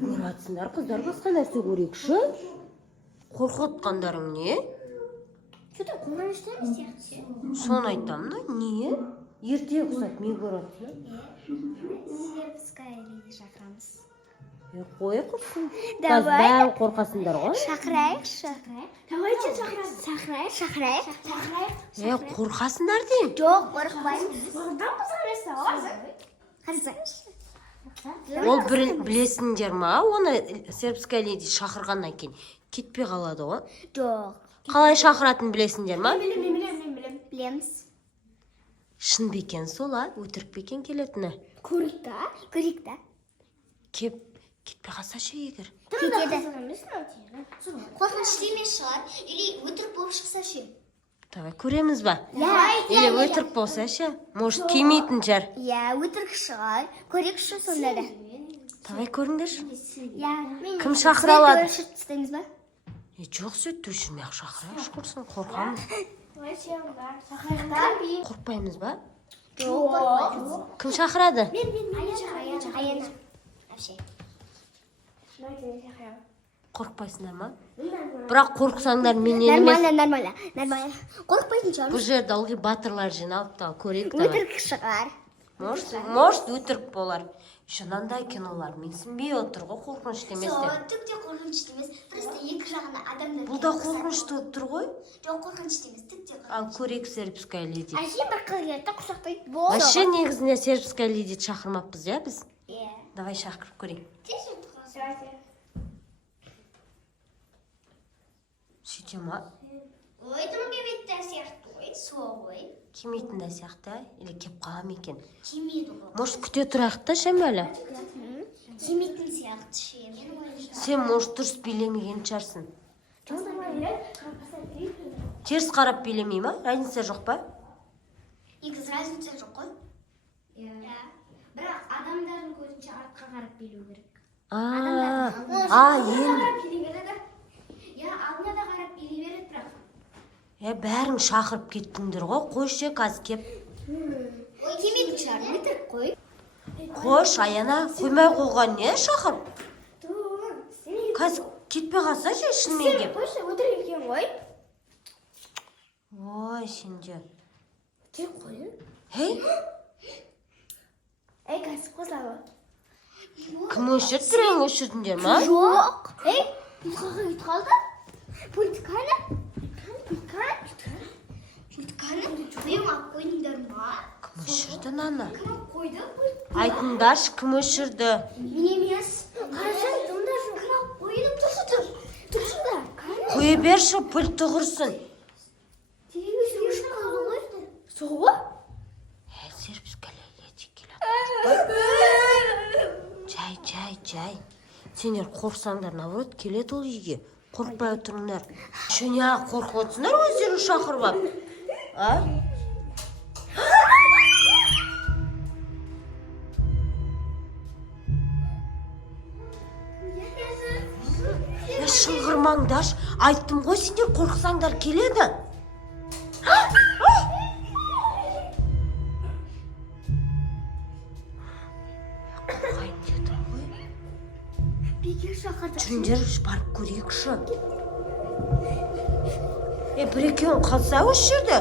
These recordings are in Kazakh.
көріп жатсыңдар қыздар, басқа нәрсе көрейікші. Қорқытқандарың не? Что-то қорқынышты сияқты. Соны айтамын да, не? Ерте ұқсат, мен көріп жатсың. Сербская леди шақырамыз. Қой құрсын. Қазір бәрін қорқасыңдар ғой. Шақырайықшы. Давайте шақырайық. Қорқасыңдар деймін. Жоқ, қорықпаймыз. Қорқамыз қарасаңызшы. Ол білесіңдер ма? Оны сербская леди шақырғаннан кейін кетпей қалады ғой. Жоқ. Қалай шақыратын білесіңдер ма? Білеміз. Шын бекен сола, өтірік бекен келетіні. Көрейік та. Кетпей қалса ше егер. Кетеді. Қорқынышты емес шығар. Или өтірік болып шықса ше. Давай көреміз ба? Или өтірік болса ше? Может, келмейтін жар. Өтірік шығар. Көрейікші сонда да. Давай көріңдерші. Кім шақыра алады? Түстіңіз ба? Жоқ, сөйтті өшірмей-ақ шақырайықшы құрсын, қорқамыз. Қорқпаймыз ба? Жоқ. Кім шақырады? Аяна. Қорқпайсыңдар ма? Бірақ қорқсаңдар менен емес. Нормально. Қорқпайтын шығар. Бұл жерде ылғи батырлар жиналып та көрейік. Өтірік шығар. Может, өтірік болар. Шынандай кинолар менсінбей отыр ғой, қорқынышты емес деп. Түкте қорқынышты емес. Просто екі жағында адамдар. Бұл да қорқынышты отыр ғой. Жоқ, қорқынышты емес. Түкте қорқынышты. Ал көрейік сербская леди. Әшейін бір қыз келді, құшақтайды. Болды. Вообще негізінде сербская леди шақырмаппыз, иә біз? Давай шақырып көрейік. Сөйте ма? Ой, там келмейтін сияқты ғой. Сол ғой. Келмейтін сияқты, или кеп қалам екен? Келмейді ғой. Может, күте тұрайық та шәмәлі? Келмейтін сияқты ше. Сен, может, дұрыс билемеген шығарсың. Теріс қарап билемей ма? Разница жоқ па? Негізі разница жоқ қой. Бірақ адамдардың көзінше артқа қарап билеу керек. Алдына да қарап билей береді бірақ. Бәрің шақырып кеттіңдер ғой, қойшы қазір кеп. Ой, келмейді шығар, өтірік қой. Қош, Аяна, қоймай қойған не шақырып? Қазір кетпей қалса ше, шынымен кеп. Қойшы, өтірік екен ғой. Ой, сенде. Кеп қойын. Қазір қозлауы. Кім өшірді, бірең өшірдіңдер ма? Жоқ. Ұйтқаға ұйт қалды. Пультканы? Біреу ап қойдыңдар ма? Кім өшірді наны? Кім ап қойды? Айтыңдаршы, кім өшірді? Мен емес. Қарасай, сонда кім ап қойды? Тұршы да. Қойы берші, пульт тұғырсын. Телевизор өшіп қалды ғой. Соғы? Сербская леди келеді. Жай. Сендер қорқсаңдар, наоборот, келеді ол үйге. Қорқпай отырыңдар. Шөне қорқып отырсыңдар өздері шақырып ап. Шыңғырмаңдаш. Айттым ғой, сендер қорқсаңдар келеді. Қорқайын деді ғой. Бекер шақырды. Жүріңдер барып көрейікші. Бір екеуін қалса осы жерде.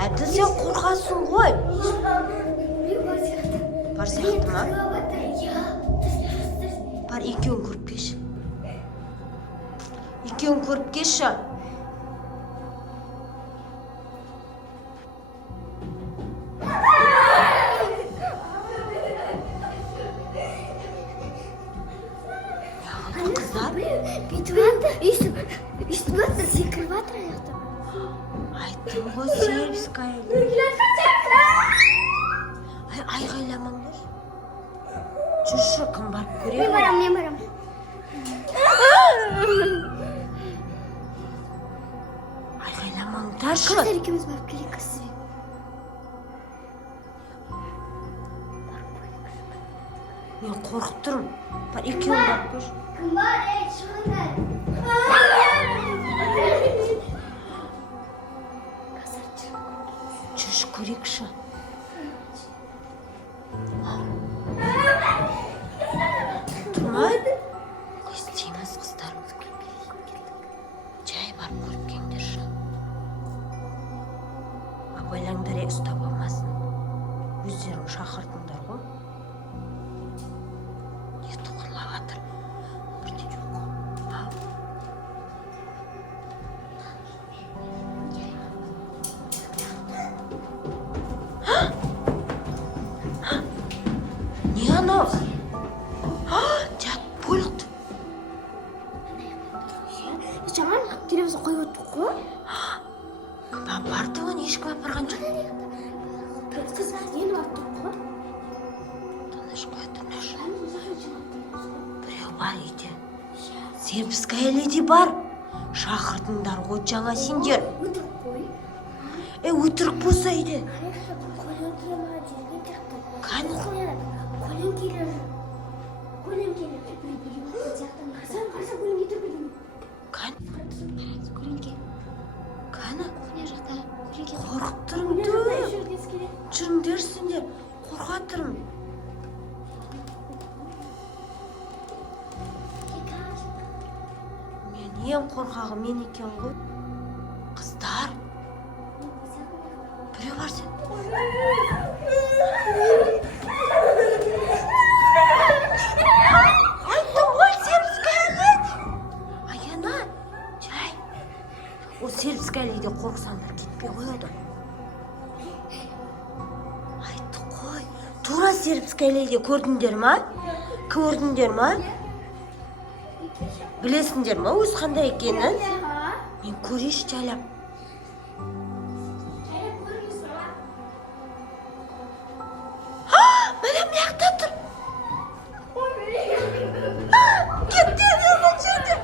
Әді сен қорқасың ғой. Бар сияқты ма? Бар, екеуін көріп кеші. Екеуін көріп кеші. Қыздар? Үстіп өтті, секіріп атыр аяқты. Айттым ғой, сербская. Айғайламаңдар. Жүрші, кім барып көрейін? Мен барам. Айғайламаңдаршы. Қазір екеуміз барып келейік кісі. Мен қорқып тұрмын. Бар, екеуін барып көрші. Кім бар, шығыңдар. Жүрші, көрейікші. керек ұстап алмасын. Өздерің шақырдыңдар ғой. Не тұғырлап жатыр? Бірде жоқ. Не анау? Дят пульт. Жаман телевизор қойып отырдық қой. Барды оны ешкім апарған жоқ. Сіз нені барып тұрдық қой? Тыныш қой, тыныш. Біреу бар үйде. Сербская леди бар. Шақырдыңдар ғой жаңа сендер. Өтірік қой. Өтірік болса үйде. Кәні? Көлеңкелер. Сен қарса көлеңке тұрбедің. Көлеңке. Кәні? Көлеңке жақта. Көлеңке. Қорқыттырыңды. Жүріңдерсіңдер. Қорқатырым. Мен ең қорқағы мен екен ғой. Қыздар. Біреу бар сен. Айттым ғой, сербская леди. Аяна, жай. Ол сербская леди қорқсаңдар кетпей қояды. Айтты қой. Тура сербская леди көрдіңдер ма? Көрдіңдер ма? Білесіңдер ма өз қандай екенін? Мен көрейші жайлап. Міне мияқта тұр. Кетті бұл жерде.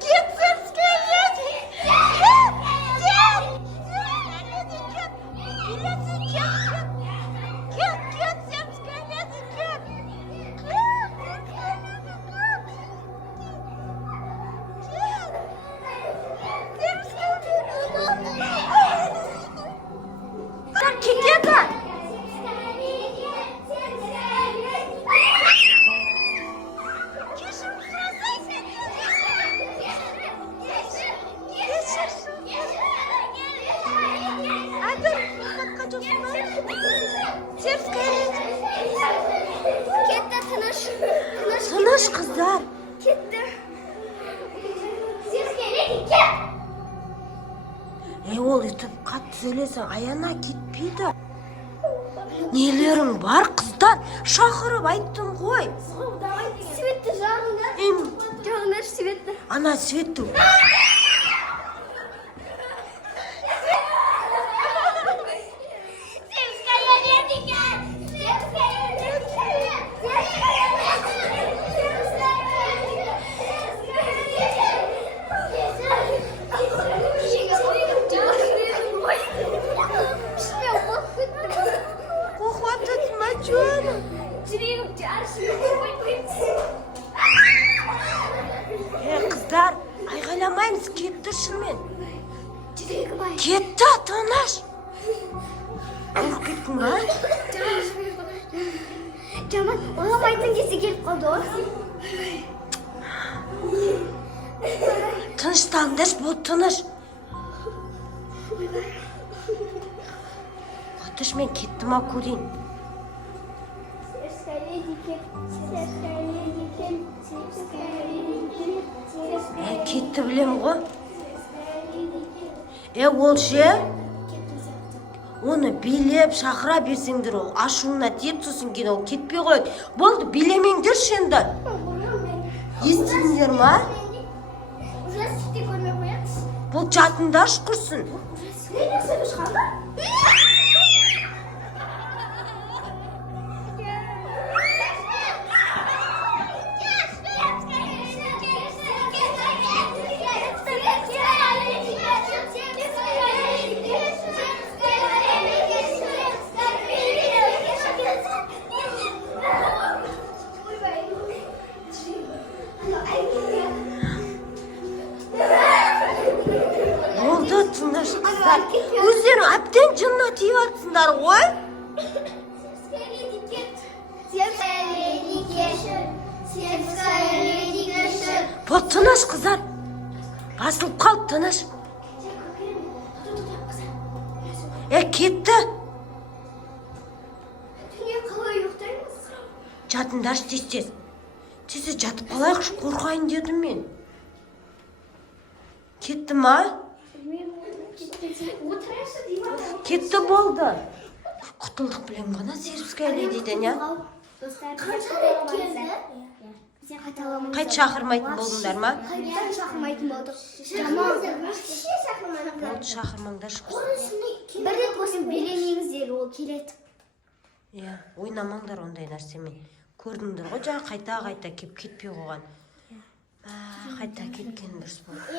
Кет, сербская леди. Кет, сербская леди, кет. Кетеді. Кетті, тыныш. Тыныш қыздар. Кетті. Кет. Ол үйтіп қатты сөйлесең, Аяна кетпейді. Нелерің бар қыздар? Шақырып айттым ғой. Светті жағыңдар. Жағыңдар светті. Ана светті. Қыздар, айғайламаймыз, кетті шынымен. Кетті, тыныш. Қорқып кеттің ба? Жаман, ойламайтын кесі келіп қалды ғой. Тыныштаңдаш, бұл тыныш. Отыш, мен кеттім ау көрейін. Кетті білем ғой. Ол ше? Оны билеп, шақыра берсеңдер, ол ашуына тиіп, сосын кейін ол кетпей қойды. Болды, билемеңдер шенді. Естідіңдер ма? Бұл жатындар шүкірсін. Болды, тыныш қыздар. Өздерің әбден жынына тиіп жатсыңдар ғой. Бұл тыныш қыздар. Басылып қалды, тыныш. Кетті. Түнде қалай ұйықтаймыз? Жатыңдаршы тез. Тез жатып қалайықшы, қорқайын дедім мен. Кетті ма? Отырайықшы деймін. Кетті болды. Құтылдық білем ғана сервискәлі дейді, не? Қанша келді? Қайт шақырмайтын болдыңдар ма? Қайттан шақырмайтын болдық. Шақырмадық. Болды, шақырмаңдар шықсын. Бір рет болсын белемеңіздер, ол келеді. Ойнамаңдар ондай нәрсемен. Көрдіңдер ғой, жаңа қайта кеп кетпей қойған. Қайта кеткен дұрыс болды.